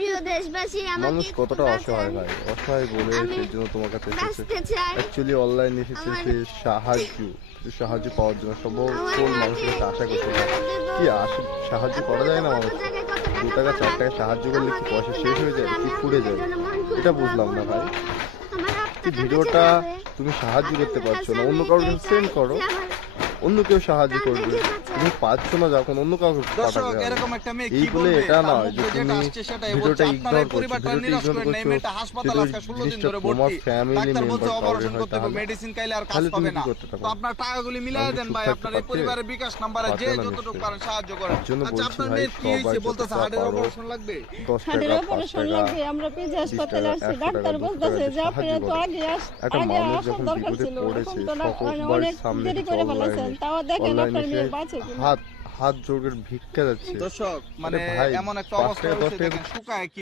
প্রিয় দেশবাসী, মানুষ আমাকে কতটা অসহায় ভাই, অসহায় বলে সেই জন্য তোমার কাছে এসেছে। বাঁচতে চাই। অ্যাকচুয়ালি অনলাইন এসেছে সে সাহায্য পাওয়ার জন্য। সকল মানুষের কাছে আশা করছে না কি সাহায্য করা যায় না মানুষ? 2 টাকা 4 টাকা সাহায্য করলে কি পয়সা শেষ হয়ে যায়, কি ফুরে যায়? এটা বুঝলাম না ভাই। ভিডিওটা তুমি সাহায্য করতে পারছো না, অন্য কারোর কাছে সেন্ড করো, অন্য কেউ সাহায্য করবে। তুমি পাচ্ছ না যখন অন্য কাউকে পাঠাবে। এরকম একটা মেয়ে কি এই বলে বলবে? এটা তার নয় যে মুখে যেটা তুমি আসছে সেটাই ভিডিওটা বলছে। আপনারা ইগনোর এই করছো, পরিবারটা ভিডিওটা নিরাশ ইগনোর করেন না। এই করছো। মেয়েটা হাসপাতালে আজকে 16 দিন ধরে তোমার ভর্তি। ফ্যামিলি ডাক্তার বলছে মেম্বার অপারেশন কাউকে করতে হবে, হয়, মেডিসিন খাইলে আর কাজ তাহলে তুমি হবে কি না। করতে থাকো? তো আপনার টাকাগুলি মিলাই আমি দেন চুপ ভাই, থাকতে আপনার এই পারতে? পরিবারের বিকাশ নাম্বারে যে পারবে না যতটুকু নিশ্চয়ই। পারেন সাহায্য করেন। এর জন্য আচ্ছা, বলছি আপনার ভাই, মেয়ের কি সবাই হয়েছে বলতেছে? যতটা হার্টের পারো, অপারেশন লাগবে। 10 হার্টের টাকা 5 অপারেশন টাকা লাগবে, আমরা পিজি 20 হাসপাতালে টাকা আসছি, 100 ডাক্তার টাকা 200 বলতেছে যে টাকা আপনারা তো সাহায্য করো। একটা আগে মানুষ আসার যখন দরকার বিপদে ছিল, পড়েছে এখন তো সকলবার অনেক সামনে দেরি থেকে করে ফেলেছেন, তাও দেখেন আপনার মেয়ে বাঁচে কিনা। হাত জোড়ের ভিক্ষা যাচ্ছে। দর্শক, মানে ভাই, এমন একটা 5 অবস্থা টাকা 10 হয়েছে টাকা দেখেন শুকায় কি